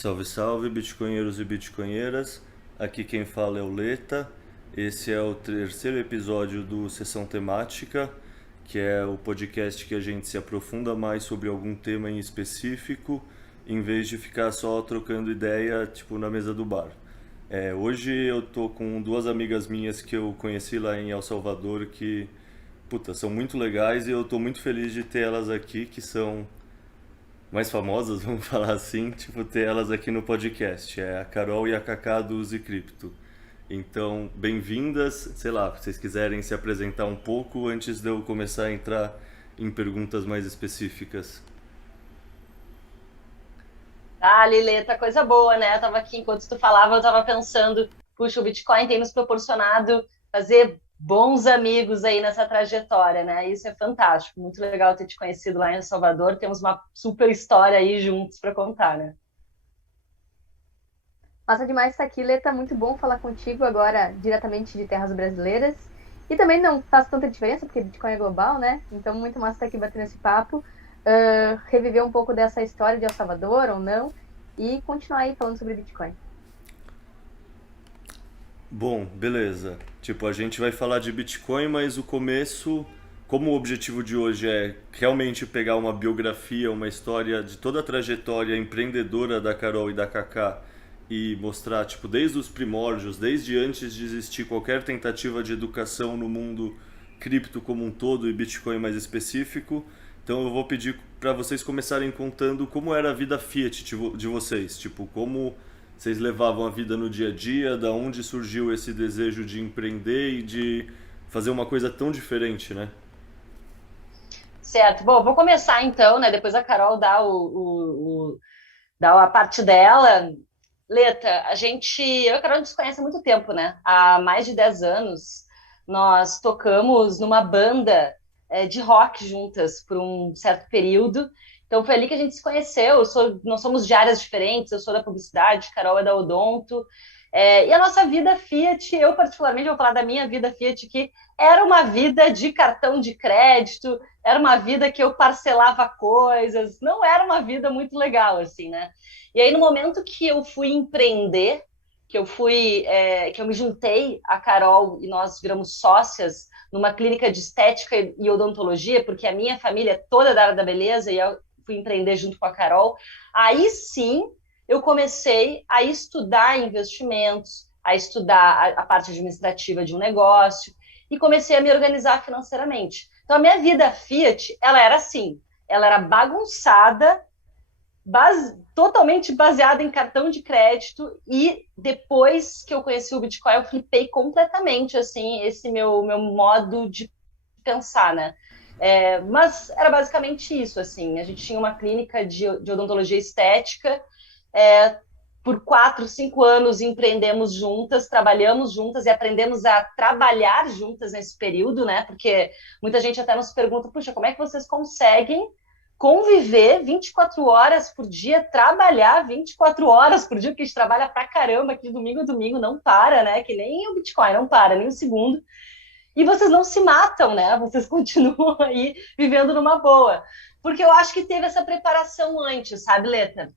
Salve, salve, bitcoinheiros e bitcoinheiras. Aqui quem fala é o Leta. Esse é o terceiro episódio do Sessão Temática, que é o podcast que a gente se aprofunda mais sobre algum tema em específico, em vez de ficar só trocando ideia, tipo, na mesa do bar. Hoje eu tô com duas amigas minhas que eu conheci lá em El Salvador que, puta, são muito legais e eu tô muito feliz de ter elas aqui, que são mais famosas, vamos falar assim, tipo, ter elas aqui no podcast. É a Carol e a Cacá do Use Cripto. Então, bem-vindas. Sei lá, se vocês quiserem se apresentar um pouco antes de eu começar a entrar em perguntas mais específicas. Ah, Lileta, coisa boa, né? Eu tava aqui, enquanto tu falava, eu tava pensando, puxa, o Bitcoin tem nos proporcionado fazer bons amigos aí nessa trajetória, né? Isso é fantástico, muito legal ter te conhecido lá em El Salvador. Temos uma super história aí juntos para contar, né? Massa demais estar aqui, Lê. Tá muito bom falar contigo agora diretamente de terras brasileiras. E também não faz tanta diferença, porque Bitcoin é global, né? Então, muito massa estar aqui batendo esse papo, reviver um pouco dessa história de El Salvador ou não, e continuar aí falando sobre Bitcoin. Bom, beleza. Tipo, a gente vai falar de Bitcoin, mas o começo, como o objetivo de hoje é realmente pegar uma biografia, uma história de toda a trajetória empreendedora da Carol e da Kaká e mostrar, tipo, desde os primórdios, desde antes de existir qualquer tentativa de educação no mundo cripto como um todo e Bitcoin mais específico. Então eu vou pedir para vocês começarem contando como era a vida Fiat de vocês, tipo, como vocês levavam a vida no dia a dia, da onde surgiu esse desejo de empreender e de fazer uma coisa tão diferente, né? Certo. Bom, vou começar então, né? Depois a Carol dá dá a parte dela. Leta, eu e a Carol a gente se conhece há muito tempo, né? Há mais de 10 anos. Nós tocamos numa banda de rock juntas por um certo período. Então foi ali que a gente se conheceu. Nós somos de áreas diferentes, eu sou da publicidade, Carol é da Odonto. E a nossa vida Fiat, eu particularmente vou falar da minha vida Fiat, que era uma vida de cartão de crédito, era uma vida que eu parcelava coisas, não era uma vida muito legal, assim, né? E aí, no momento que eu fui empreender, que eu me juntei a Carol e nós viramos sócias numa clínica de estética e odontologia, porque a minha família é toda da área da beleza e eu fui empreender junto com a Carol. Aí sim, eu comecei a estudar investimentos, a estudar a parte administrativa de um negócio e comecei a me organizar financeiramente. Então, a minha vida Fiat, ela era assim, ela era bagunçada, totalmente baseada em cartão de crédito, e depois que eu conheci o Bitcoin, eu flipei completamente, assim, esse meu modo de pensar, né? Mas era basicamente isso, assim, a gente tinha uma clínica de odontologia estética, é, por 4, 5 anos empreendemos juntas, trabalhamos juntas e aprendemos a trabalhar juntas nesse período, né? Porque muita gente até nos pergunta, puxa, como é que vocês conseguem conviver 24 horas por dia, trabalhar 24 horas por dia, porque a gente trabalha pra caramba aqui de domingo a domingo, não para, né? Que nem o Bitcoin, não para nem um segundo. E vocês não se matam, né? Vocês continuam aí vivendo numa boa. Porque eu acho que teve essa preparação antes, sabe, Leta?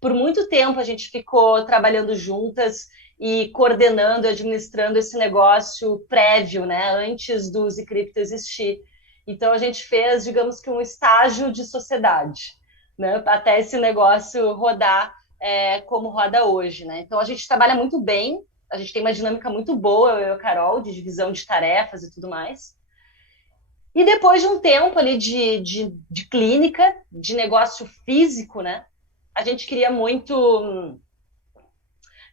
Por muito tempo, a gente ficou trabalhando juntas e coordenando, administrando esse negócio prévio, né? Antes do Zcrypto existir. Então, a gente fez, digamos que um estágio de sociedade, né? Até esse negócio rodar como roda hoje, né? Então, a gente trabalha muito bem, a gente tem uma dinâmica muito boa, eu e a Carol, de divisão de tarefas e tudo mais. E depois de um tempo ali de clínica, de negócio físico, né? A gente queria muito.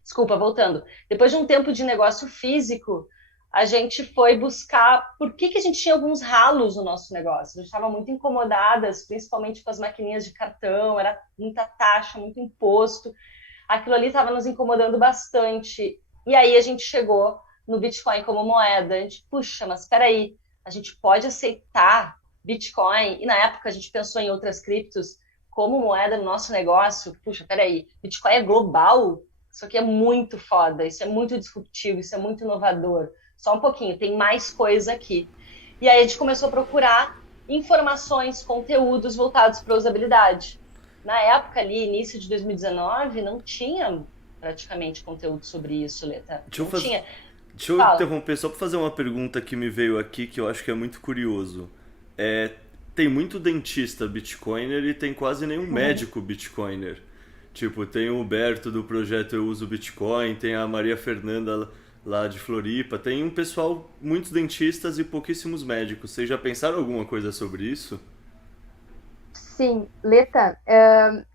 Desculpa, voltando. Depois de um tempo de negócio físico, a gente foi buscar por que a gente tinha alguns ralos no nosso negócio. A gente estava muito incomodadas, principalmente com as maquininhas de cartão, era muita taxa, muito imposto. Aquilo ali estava nos incomodando bastante. E aí a gente chegou no Bitcoin como moeda. A gente, puxa, mas espera aí, a gente pode aceitar Bitcoin? E na época a gente pensou em outras criptos como moeda no nosso negócio. Puxa, espera aí, Bitcoin é global? Isso aqui é muito foda, isso é muito disruptivo, isso é muito inovador. Só um pouquinho, tem mais coisa aqui. E aí a gente começou a procurar informações, conteúdos voltados para a usabilidade. na época ali, início de 2019, não tinha praticamente conteúdo sobre isso, Leta. Não tinha. Deixa eu Fala. interromper só para fazer uma pergunta que me veio aqui que eu acho que é muito curioso. É, tem muito dentista Bitcoiner e tem quase nenhum médico Bitcoiner. Tipo, tem o Huberto do projeto Eu Uso Bitcoin, tem a Maria Fernanda lá de Floripa, tem um pessoal, muitos dentistas e pouquíssimos médicos. Vocês já pensaram alguma coisa sobre isso? Sim, Leta,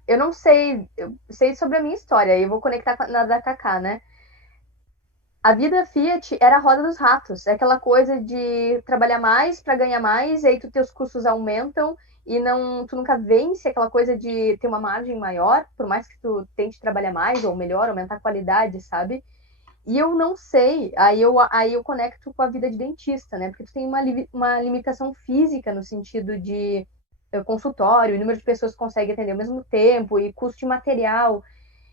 eu não sei, eu sei sobre a minha história, e eu vou conectar com a da Kaká, né? A vida Fiat era a roda dos ratos, é aquela coisa de trabalhar mais para ganhar mais, e aí teus custos aumentam e não, tu nunca vence aquela coisa de ter uma margem maior, por mais que tu tente trabalhar mais ou melhor, aumentar a qualidade, sabe? E eu não sei, aí eu conecto com a vida de dentista, né? Porque tu tem uma limitação física no sentido de consultório, e número de pessoas que consegue atender ao mesmo tempo, e custo de material.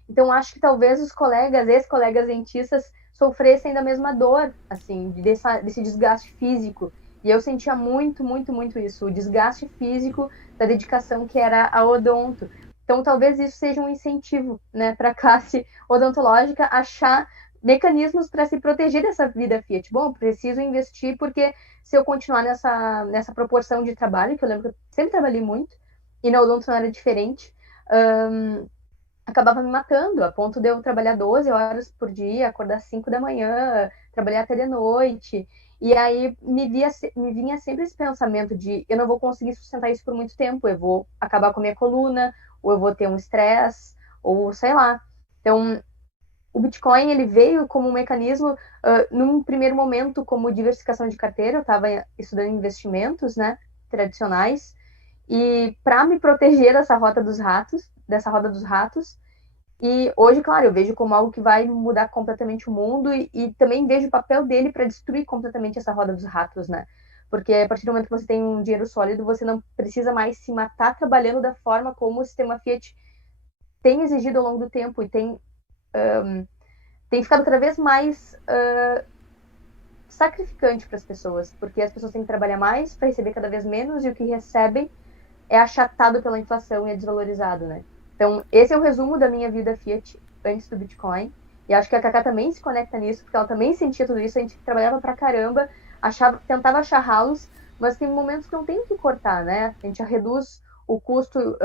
Então, acho que talvez os colegas, ex-colegas dentistas, sofressem da mesma dor, assim, desse desgaste físico. E eu sentia muito, muito, muito isso, o desgaste físico da dedicação que era a odonto. Então, talvez isso seja um incentivo, né, para a classe odontológica achar mecanismos para se proteger dessa vida Fiat. Bom, preciso investir porque se eu continuar nessa proporção de trabalho, que eu lembro que eu sempre trabalhei muito, e na odonto não era diferente, acabava me matando, a ponto de eu trabalhar 12 horas por dia, acordar 5 da manhã, trabalhar até de noite. E aí me vinha sempre esse pensamento de eu não vou conseguir sustentar isso por muito tempo, eu vou acabar com a minha coluna, ou eu vou ter um estresse, ou sei lá. Então, o Bitcoin ele veio como um mecanismo, num primeiro momento, como diversificação de carteira. Eu estava estudando investimentos, né, tradicionais, e para me proteger dessa roda dos ratos. E hoje, claro, eu vejo como algo que vai mudar completamente o mundo, e também vejo o papel dele para destruir completamente essa roda dos ratos, né? Porque a partir do momento que você tem um dinheiro sólido, você não precisa mais se matar trabalhando da forma como o sistema Fiat tem exigido ao longo do tempo e tem ficado cada vez mais sacrificante para as pessoas, porque as pessoas têm que trabalhar mais para receber cada vez menos, e o que recebem é achatado pela inflação e é desvalorizado, né? Então, esse é o resumo da minha vida Fiat antes do Bitcoin. E acho que a Kaká também se conecta nisso, porque ela também sentia tudo isso. A gente trabalhava pra caramba, tentava achar ralos, mas tem momentos que não tem o que cortar, né? A gente reduz o custo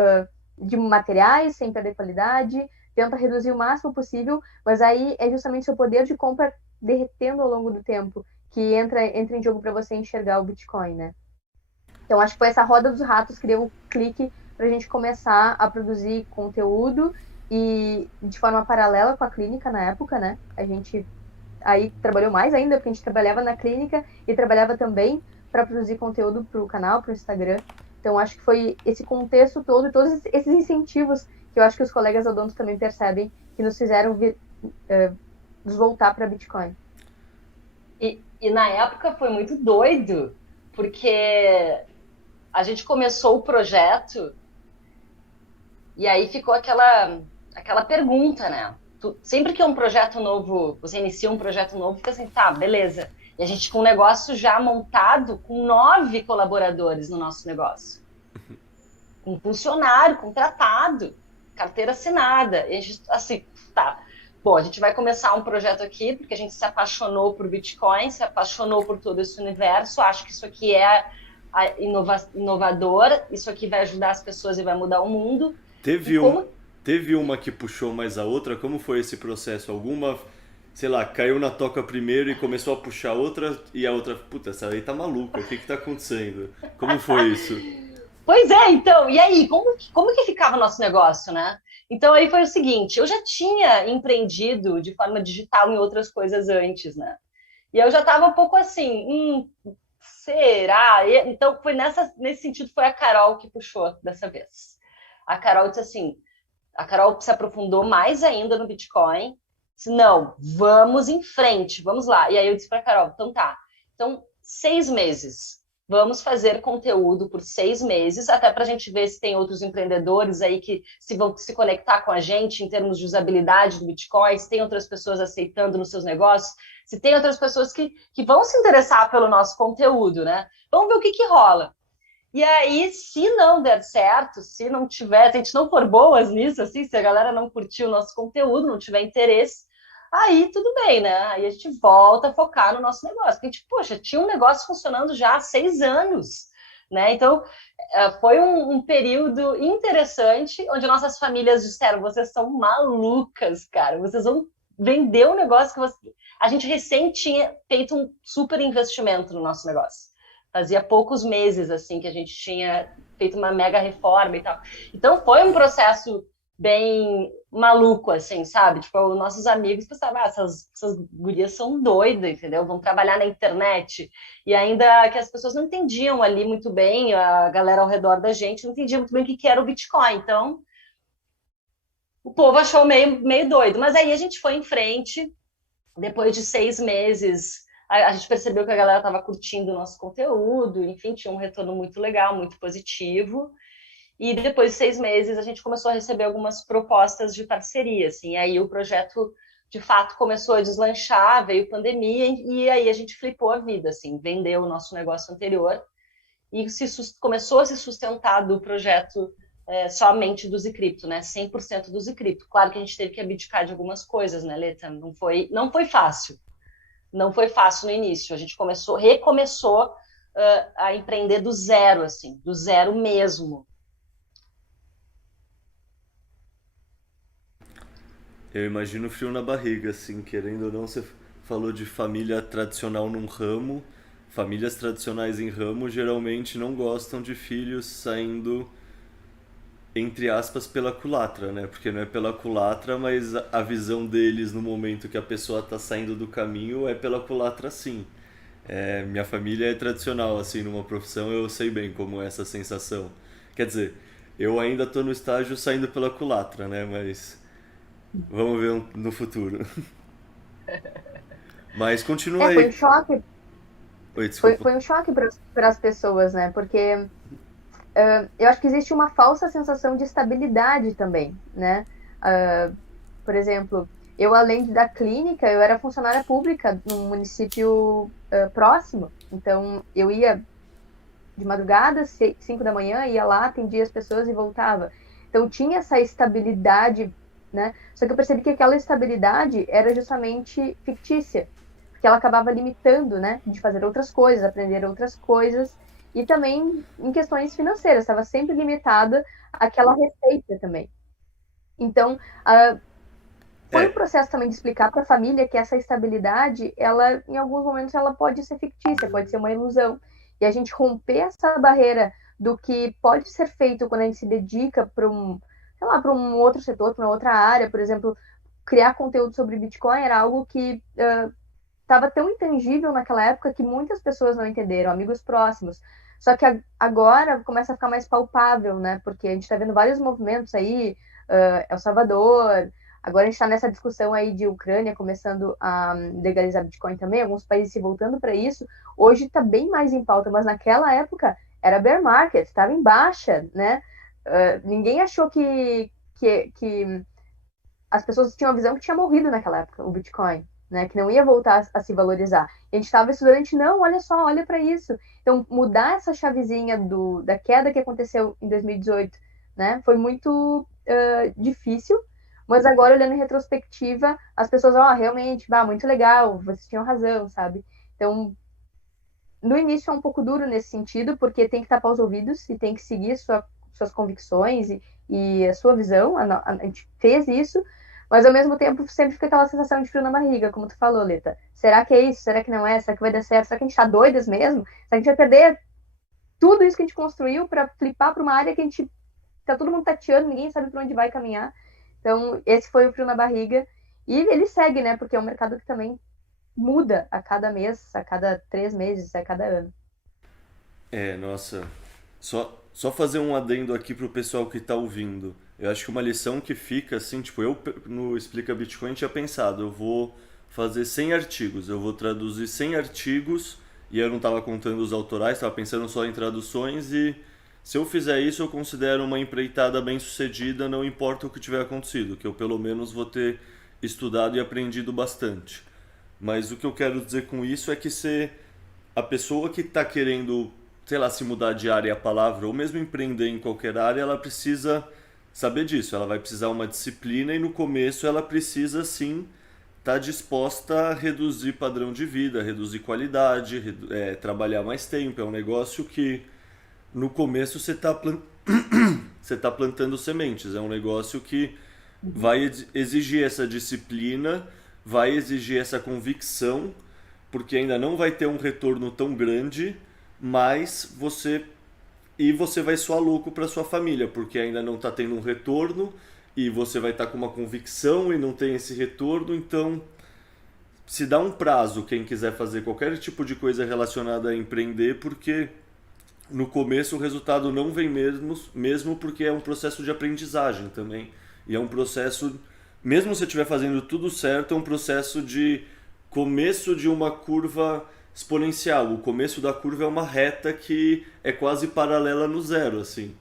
de materiais sem perder qualidade, tenta reduzir o máximo possível, mas aí é justamente seu poder de compra derretendo ao longo do tempo que entra em jogo para você enxergar o Bitcoin, né? Então, acho que foi essa roda dos ratos que deu o clique para a gente começar a produzir conteúdo, e de forma paralela com a clínica na época, né? A gente aí trabalhou mais ainda, porque a gente trabalhava na clínica e trabalhava também para produzir conteúdo para o canal, para o Instagram. Então, acho que foi esse contexto todo e todos esses incentivos que eu acho que os colegas odontos também percebem que nos fizeram nos voltar para Bitcoin. E na época foi muito doido, porque a gente começou o projeto e aí ficou aquela pergunta, né? Sempre que é um projeto novo, você inicia um projeto novo, fica assim, tá, beleza. E a gente com um negócio já montado, com 9 colaboradores no nosso negócio. Com funcionário, contratado, carteira assinada. E a gente, assim, tá. Bom, a gente vai começar um projeto aqui, porque a gente se apaixonou por Bitcoin, se apaixonou por todo esse universo, acho que isso aqui é inovador, isso aqui vai ajudar as pessoas e vai mudar o mundo. Teve uma que puxou mais a outra? Como foi esse processo? Alguma, sei lá, caiu na toca primeiro e começou a puxar outra, e a outra, puta, essa aí tá maluca, o que tá acontecendo? Como foi isso? Pois é, então, e aí, como que ficava o nosso negócio, né? Então aí foi o seguinte, eu já tinha empreendido de forma digital em outras coisas antes, né? E eu já estava um pouco assim, será? Então foi nesse sentido, foi a Carol que puxou dessa vez. A Carol disse assim, a Carol se aprofundou mais ainda no Bitcoin, disse, não, vamos em frente, vamos lá. E aí eu disse para a Carol, então tá, então 6 meses, vamos fazer conteúdo por 6 meses, até para a gente ver se tem outros empreendedores aí que vão se conectar com a gente em termos de usabilidade do Bitcoin, se tem outras pessoas aceitando nos seus negócios, se tem outras pessoas que vão se interessar pelo nosso conteúdo, né? Vamos ver o que rola. E aí, se não der certo, se não tiver, se a gente não for boas nisso, assim, se a galera não curtir o nosso conteúdo, não tiver interesse, aí tudo bem, né? Aí a gente volta a focar no nosso negócio. Porque a gente, poxa, tinha um negócio funcionando já há 6 anos, né? Então, foi um período interessante, onde nossas famílias disseram, vocês são malucas, cara, vocês vão vender um negócio que você... A gente recém tinha feito um super investimento no nosso negócio. Fazia poucos meses, assim, que a gente tinha feito uma mega reforma e tal. Então, foi um processo bem maluco, assim, sabe? Tipo, os nossos amigos pensavam, essas gurias são doidas, entendeu? Vão trabalhar na internet. E ainda que as pessoas não entendiam ali muito bem, a galera ao redor da gente não entendia muito bem o que era o Bitcoin. Então, o povo achou meio doido. Mas aí a gente foi em frente, depois de 6 meses, a gente percebeu que a galera estava curtindo o nosso conteúdo, enfim, tinha um retorno muito legal, muito positivo. E depois de 6 meses, a gente começou a receber algumas propostas de parceria, assim, e aí o projeto, de fato, começou a deslanchar, veio pandemia, e aí a gente flipou a vida, assim, vendeu o nosso negócio anterior e começou a se sustentar do projeto somente do Zicripto, né, 100% do Zicripto. Claro que a gente teve que abdicar de algumas coisas, né, Leta? Não foi fácil. Não foi fácil no início. A gente recomeçou a empreender do zero, assim, do zero mesmo. Eu imagino frio na barriga, assim, querendo ou não, você falou de família tradicional num ramo. Famílias tradicionais em ramo geralmente não gostam de filhos saindo, entre aspas, pela culatra, né? Porque não é pela culatra, mas a visão deles no momento que a pessoa tá saindo do caminho é pela culatra, sim. É, minha família é tradicional, assim, numa profissão, eu sei bem como é essa sensação. Quer dizer, eu ainda tô no estágio saindo pela culatra, né? Mas vamos ver no futuro. Mas continua Foi um aí. choque, Oi, desculpa. foi um choque para as pessoas, né? Porque eu acho que existe uma falsa sensação de estabilidade também, né? Uh, por exemplo, eu além da clínica, eu era funcionária pública num município próximo, então eu ia de madrugada, 5 da manhã, ia lá, atendia as pessoas e voltava. Então tinha essa estabilidade, né? Só que eu percebi que aquela estabilidade era justamente fictícia, porque ela acabava limitando, né? De fazer outras coisas, aprender outras coisas, e também em questões financeiras, estava sempre limitada àquela receita também. Então, foi um É, processo também de explicar para a família que essa estabilidade, ela, em alguns momentos, ela pode ser fictícia, pode ser uma ilusão. E a gente romper essa barreira do que pode ser feito quando a gente se dedica para sei lá, para um outro setor, para uma outra área, por exemplo, criar conteúdo sobre Bitcoin era algo que estava tão intangível naquela época que muitas pessoas não entenderam, amigos próximos. Só que agora começa a ficar mais palpável, né? Porque a gente está vendo vários movimentos aí, El Salvador, agora a gente está nessa discussão aí de Ucrânia começando a legalizar Bitcoin também, alguns países se voltando para isso. Hoje está bem mais em pauta, mas naquela época era bear market, estava em baixa, né? Ninguém achou que as pessoas tinham a visão que tinha morrido naquela época, o Bitcoin, né? Que não ia voltar a se valorizar. E a gente estava estudando, não, olha só, olha para isso. Então, mudar essa chavezinha da queda que aconteceu em 2018, né? Foi muito difícil, mas agora, olhando em retrospectiva, as pessoas, realmente, muito legal, vocês tinham razão, sabe? Então, no início é um pouco duro nesse sentido, porque tem que tapar os ouvidos e tem que seguir suas convicções e a sua visão. A gente fez isso, mas ao mesmo tempo sempre fica aquela sensação de frio na barriga, como tu falou, Leta. Será que é isso? Será que não é? Será que vai dar certo? Será que a gente tá doidas mesmo? Será que a gente vai perder tudo isso que a gente construiu para flipar para uma área que a gente tá todo mundo tateando, ninguém sabe para onde vai caminhar? Então, esse foi o frio na barriga. E ele segue, né? Porque é um mercado que também muda a cada mês, a cada 3 meses, a cada ano. nossa. Só fazer um adendo aqui pro pessoal que tá ouvindo. Eu acho que uma lição que fica, assim, tipo, eu no Explica Bitcoin tinha pensado, eu vou fazer 100 artigos, eu vou traduzir 100 artigos, e eu não tava contando os autorais, tava pensando só em traduções, e se eu fizer isso, eu considero uma empreitada bem sucedida, não importa o que tiver acontecido, que eu pelo menos vou ter estudado e aprendido bastante. Mas o que eu quero dizer com isso é que a pessoa que está querendo sei lá, se mudar de área é a palavra, ou mesmo empreender em qualquer área, ela precisa saber disso. Ela vai precisar uma disciplina e no começo ela precisa sim estar disposta a reduzir padrão de vida, reduzir qualidade, trabalhar mais tempo. É um negócio que no começo você tá plantando sementes. É um negócio que vai exigir essa disciplina, vai exigir essa convicção, porque ainda não vai ter um retorno tão grande, mas você vai soar louco para sua família, porque ainda não está tendo um retorno e você vai estar com uma convicção e não tem esse retorno, então se dá um prazo quem quiser fazer qualquer tipo de coisa relacionada a empreender, porque no começo o resultado não vem mesmo porque é um processo de aprendizagem também. E é um processo, mesmo se você estiver fazendo tudo certo, é um processo de começo de uma curva exponencial. O começo da curva é uma reta que é quase paralela no zero, assim.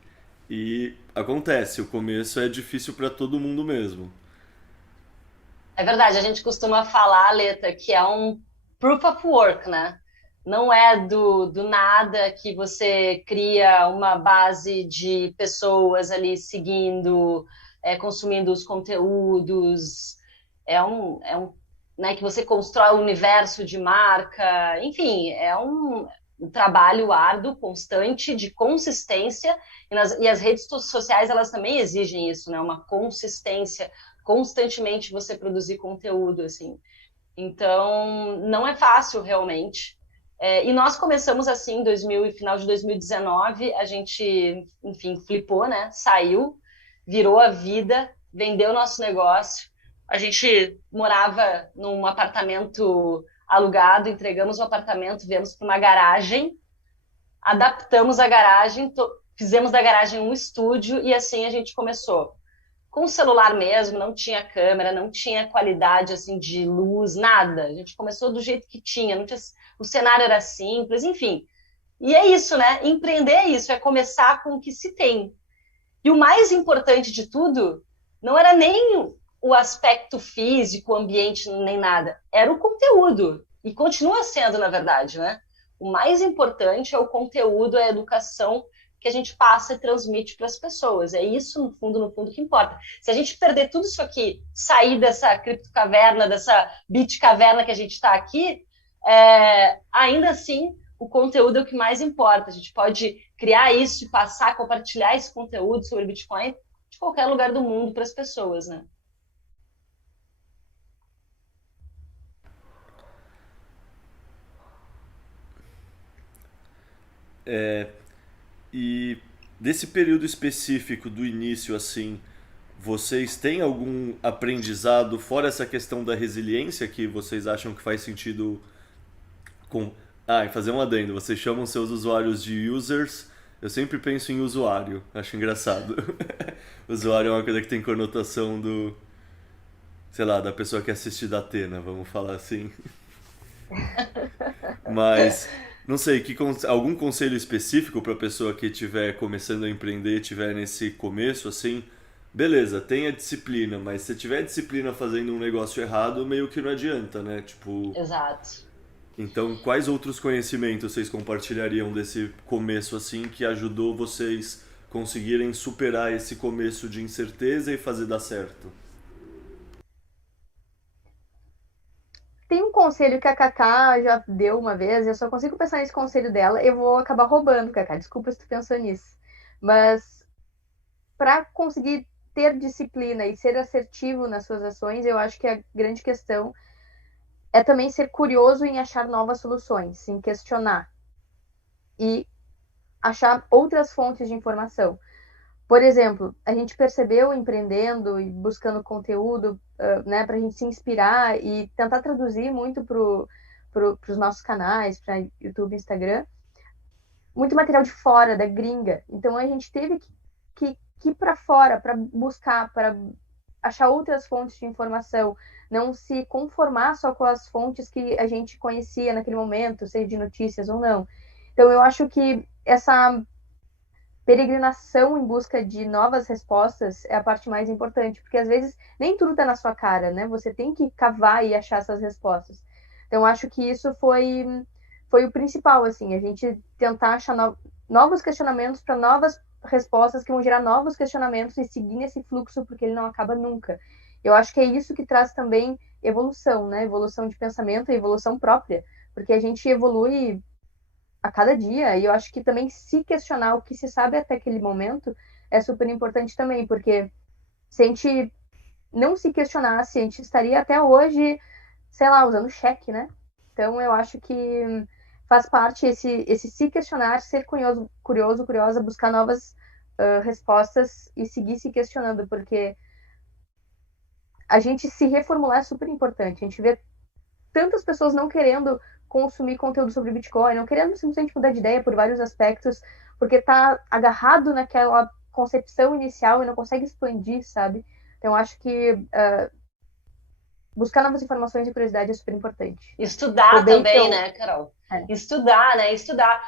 E acontece, o começo é difícil para todo mundo mesmo. É verdade, a gente costuma falar, Leta, que é um proof of work, né? Não é do nada que você cria uma base de pessoas ali seguindo, consumindo os conteúdos. Né, que você constrói um universo de marca. Enfim, é um trabalho árduo, constante, de consistência. E as redes sociais, elas também exigem isso, né? Uma consistência, constantemente você produzir conteúdo, assim. Então, não é fácil, realmente. E nós começamos assim, final de 2019, a gente, enfim, flipou, né? Saiu, virou a vida, vendeu nosso negócio. A gente morava num apartamento alugado, entregamos o apartamento, viemos para uma garagem, adaptamos a garagem, fizemos da garagem um estúdio e assim a gente começou. Com o celular mesmo, não tinha câmera, não tinha qualidade assim de luz, nada. A gente começou do jeito que tinha, não tinha, o cenário era simples, enfim. E é isso, né? Empreender é isso, é começar com o que se tem. E o mais importante de tudo não era nem o aspecto físico, o ambiente, nem nada. Era o conteúdo. E continua sendo, na verdade, né? O mais importante é o conteúdo, a educação que a gente passa e transmite para as pessoas. É isso, no fundo, que importa. Se a gente perder tudo isso aqui, sair dessa criptocaverna, dessa bitcaverna que a gente está aqui, ainda assim, o conteúdo é o que mais importa. A gente pode criar isso e passar, compartilhar esse conteúdo sobre Bitcoin de qualquer lugar do mundo para as pessoas, né? E desse período específico do início, assim, vocês têm algum aprendizado, fora essa questão da resiliência, que vocês acham que faz sentido com... Ah, e fazer um adendo, vocês chamam seus usuários de users, eu sempre penso em usuário, acho engraçado. Usuário é uma coisa que tem conotação do, sei lá, da pessoa que assiste da Atena, vamos falar assim. Mas, não sei, algum conselho específico para a pessoa que estiver começando a empreender, estiver nesse começo, assim, beleza, tenha disciplina, mas se tiver disciplina fazendo um negócio errado, meio que não adianta, né? Tipo, Exato. então, quais outros conhecimentos vocês compartilhariam desse começo, assim, que ajudou vocês conseguirem superar esse começo de incerteza e fazer dar certo? Tem um conselho que a Cacá já deu uma vez, eu só consigo pensar nesse conselho dela, eu vou acabar roubando, Cacá, desculpa se tu pensou nisso. Mas para conseguir ter disciplina e ser assertivo nas suas ações, eu acho que a grande questão é também ser curioso em achar novas soluções, em questionar e achar outras fontes de informação. Por exemplo, a gente percebeu empreendendo e buscando conteúdo, né, para a gente se inspirar e tentar traduzir muito para os nossos canais, para YouTube, Instagram, muito material de fora, da gringa. Então a gente teve que ir para fora para buscar, para achar outras fontes de informação, não se conformar só com as fontes que a gente conhecia naquele momento, seja de notícias ou não. Então eu acho que essa peregrinação em busca de novas respostas é a parte mais importante, porque às vezes nem tudo está na sua cara, né? Você tem que cavar e achar essas respostas. Então, acho que isso foi foi o principal, assim, a gente tentar achar novos questionamentos para novas respostas que vão gerar novos questionamentos e seguir nesse fluxo, porque ele não acaba nunca. Eu acho que é isso que traz também evolução, né? Evolução de pensamento e evolução própria, porque a gente evolui a cada dia, e eu acho que também se questionar o que se sabe até aquele momento é super importante também, porque se a gente não se questionasse, a gente estaria até hoje, sei lá, usando cheque, né? Então eu acho que faz parte esse se questionar, ser curiosa, buscar novas respostas e seguir se questionando, porque a gente se reformular é super importante. A gente vê tantas pessoas não querendo consumir conteúdo sobre Bitcoin, não querendo simplesmente mudar de ideia por vários aspectos, porque está agarrado naquela concepção inicial e não consegue expandir, sabe? Então, acho que buscar novas informações e curiosidade é super importante. Estudar também, né, Carol? Estudar, né? Estudar.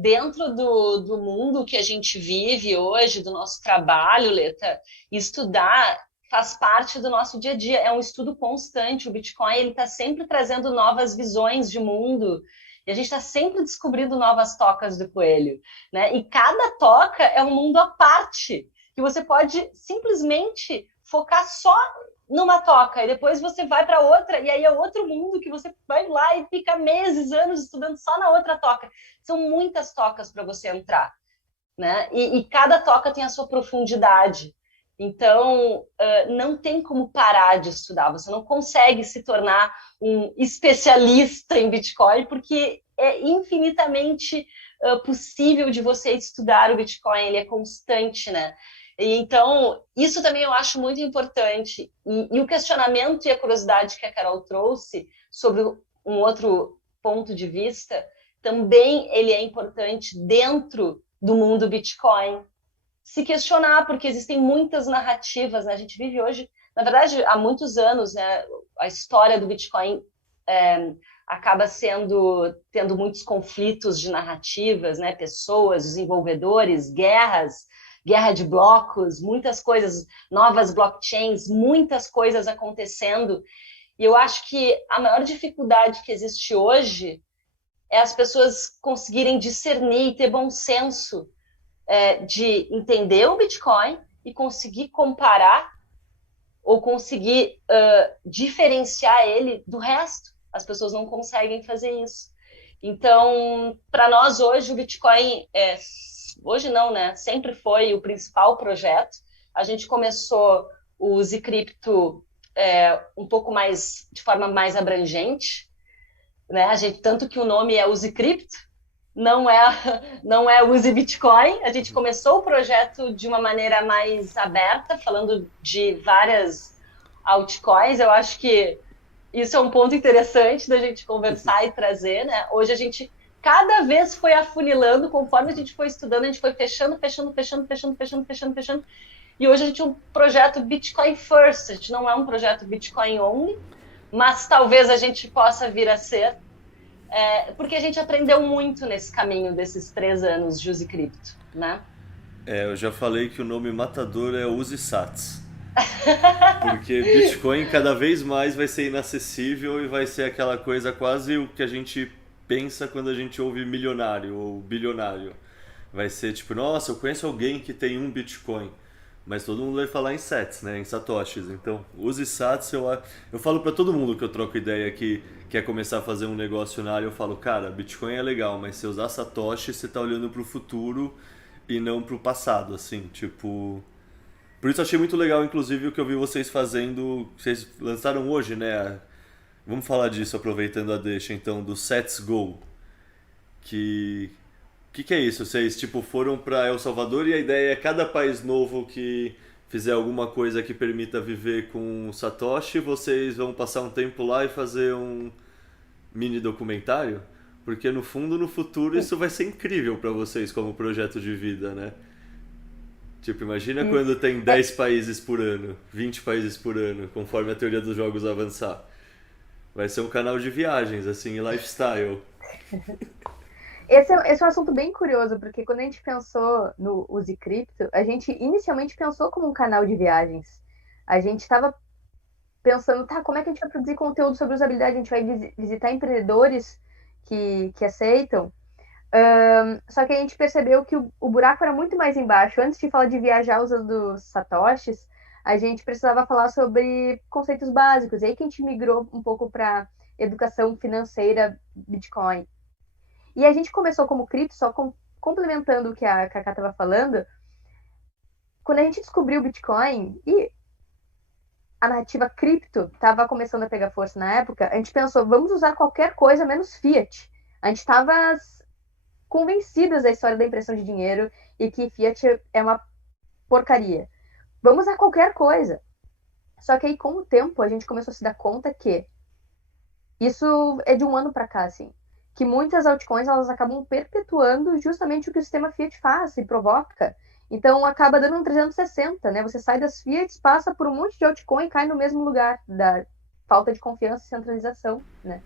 Dentro do mundo que a gente vive hoje, do nosso trabalho, Leta, estudar faz parte do nosso dia a dia, é um estudo constante. O Bitcoin ele está sempre trazendo novas visões de mundo, e a gente está sempre descobrindo novas tocas do coelho, né? E cada toca é um mundo à parte, que você pode simplesmente focar só numa toca, e depois você vai para outra, e aí é outro mundo que você vai lá e fica meses, anos estudando só na outra toca. São muitas tocas para você entrar, né? E cada toca tem a sua profundidade. Então, não tem como parar de estudar, você não consegue se tornar um especialista em Bitcoin, porque é infinitamente possível de você estudar o Bitcoin, ele é constante, né? E, então, isso também eu acho muito importante. E o questionamento e a curiosidade que a Carol trouxe sobre um outro ponto de vista, também ele é importante dentro do mundo Bitcoin. Se questionar, porque existem muitas narrativas, né? A gente vive hoje, na verdade, há muitos anos, né? A história do Bitcoin acaba tendo muitos conflitos de narrativas, né? Pessoas, desenvolvedores, guerra de blocos, muitas coisas, novas blockchains, muitas coisas acontecendo. E eu acho que a maior dificuldade que existe hoje é as pessoas conseguirem discernir e ter bom senso de entender o Bitcoin e conseguir comparar ou conseguir diferenciar ele do resto. As pessoas não conseguem fazer isso. Então, para nós hoje, o Bitcoin, hoje não, né? Sempre foi o principal projeto. A gente começou o Zcrypto um pouco mais, de forma mais abrangente, né? Tanto que o nome é Zcrypto, não é Use Bitcoin. A gente começou o projeto de uma maneira mais aberta, falando de várias altcoins. Eu acho que isso é um ponto interessante da gente conversar e trazer, né? Hoje a gente cada vez foi afunilando, conforme a gente foi estudando, a gente foi fechando. E hoje a gente é um projeto Bitcoin First. A gente não é um projeto Bitcoin Only, mas talvez a gente possa vir a ser, porque a gente aprendeu muito nesse caminho desses 3 anos de Zcrypto, né? Eu já falei que o nome matador é Use Sats. Porque Bitcoin cada vez mais vai ser inacessível e vai ser aquela coisa quase o que a gente pensa quando a gente ouve milionário ou bilionário. Vai ser tipo, nossa, eu conheço alguém que tem 1 Bitcoin. Mas todo mundo vai falar em sats, né? Em satoshis. Então, use sats. Eu falo pra todo mundo que eu troco ideia que quer começar a fazer um negócio na área, eu falo, cara, Bitcoin é legal, mas se usar satoshi, você tá olhando pro futuro e não pro passado, assim, tipo... Por isso achei muito legal, inclusive, o que eu vi vocês fazendo, vocês lançaram hoje, né? Vamos falar disso, aproveitando a deixa, então, do Sats Go. Que é isso? Vocês tipo foram para El Salvador e a ideia é cada país novo que fizer alguma coisa que permita viver com Satoshi, vocês vão passar um tempo lá e fazer um mini documentário? Porque no fundo, no futuro, isso vai ser incrível para vocês como projeto de vida, né? Tipo, imagina quando tem 10 países por ano, 20 países por ano, conforme a teoria dos jogos avançar. Vai ser um canal de viagens, assim, lifestyle. Esse é um assunto bem curioso, porque quando a gente pensou no Zcrypto, a gente inicialmente pensou como um canal de viagens. A gente estava pensando, como é que a gente vai produzir conteúdo sobre usabilidade? A gente vai visitar empreendedores que aceitam. Só que a gente percebeu que o buraco era muito mais embaixo. Antes de falar de viajar usando satoshis, a gente precisava falar sobre conceitos básicos. E aí que a gente migrou um pouco para educação financeira Bitcoin. E a gente começou como cripto, só complementando o que a Cacá estava falando. Quando a gente descobriu o Bitcoin e a narrativa cripto estava começando a pegar força na época, a gente pensou, vamos usar qualquer coisa menos fiat. A gente estava convencidas da história da impressão de dinheiro e que fiat é uma porcaria. Vamos usar qualquer coisa. Só que aí, com o tempo, a gente começou a se dar conta que isso é de um ano para cá, assim, que muitas altcoins elas acabam perpetuando justamente o que o sistema fiat faz e provoca. Então, acaba dando um 360, né? Você sai das fiats, passa por um monte de altcoin e cai no mesmo lugar da falta de confiança e centralização, né?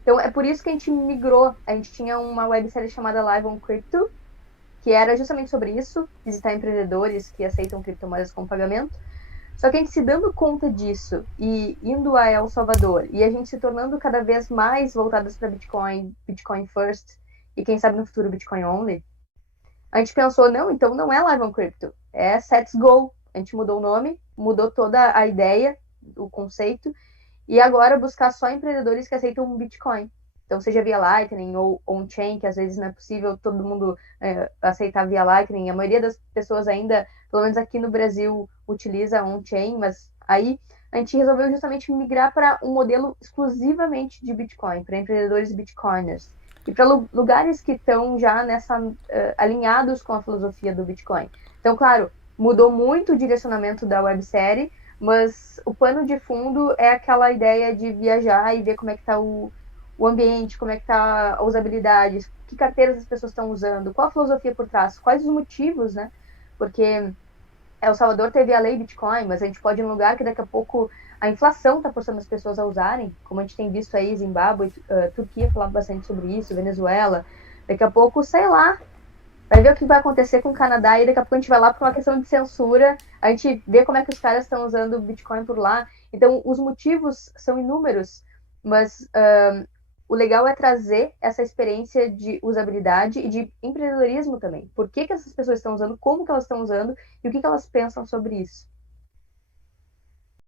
Então, é por isso que a gente migrou. A gente tinha uma websérie chamada Live on Crypto, que era justamente sobre isso, visitar empreendedores que aceitam criptomoedas como pagamento. Só que a gente se dando conta disso e indo a El Salvador e a gente se tornando cada vez mais voltadas para Bitcoin, Bitcoin First e quem sabe no futuro Bitcoin Only, a gente pensou, não, então não é Live on Crypto, é Let's Go. A gente mudou o nome, mudou toda a ideia, o conceito, e agora buscar só empreendedores que aceitam Bitcoin. Então, seja via Lightning ou on-chain, que às vezes não é possível todo mundo aceitar via Lightning. A maioria das pessoas ainda, pelo menos aqui no Brasil, utiliza on-chain, mas aí a gente resolveu justamente migrar para um modelo exclusivamente de Bitcoin, para empreendedores Bitcoiners. E para lugares que estão já alinhados com a filosofia do Bitcoin. Então, claro, mudou muito o direcionamento da websérie, mas o pano de fundo é aquela ideia de viajar e ver como é que está o ambiente, como é que está a usabilidade, que carteiras as pessoas estão usando, qual a filosofia por trás, quais os motivos, né? Porque El Salvador teve a lei Bitcoin, mas a gente pode ir em um lugar que daqui a pouco a inflação está forçando as pessoas a usarem, como a gente tem visto aí, Zimbábue, Turquia falava bastante sobre isso, Venezuela, daqui a pouco, sei lá, vai ver o que vai acontecer com o Canadá e daqui a pouco a gente vai lá por uma questão de censura, a gente vê como é que os caras estão usando o Bitcoin por lá. Então, os motivos são inúmeros, mas o legal é trazer essa experiência de usabilidade e de empreendedorismo também. Por que essas pessoas estão usando, como que elas estão usando e o que elas pensam sobre isso.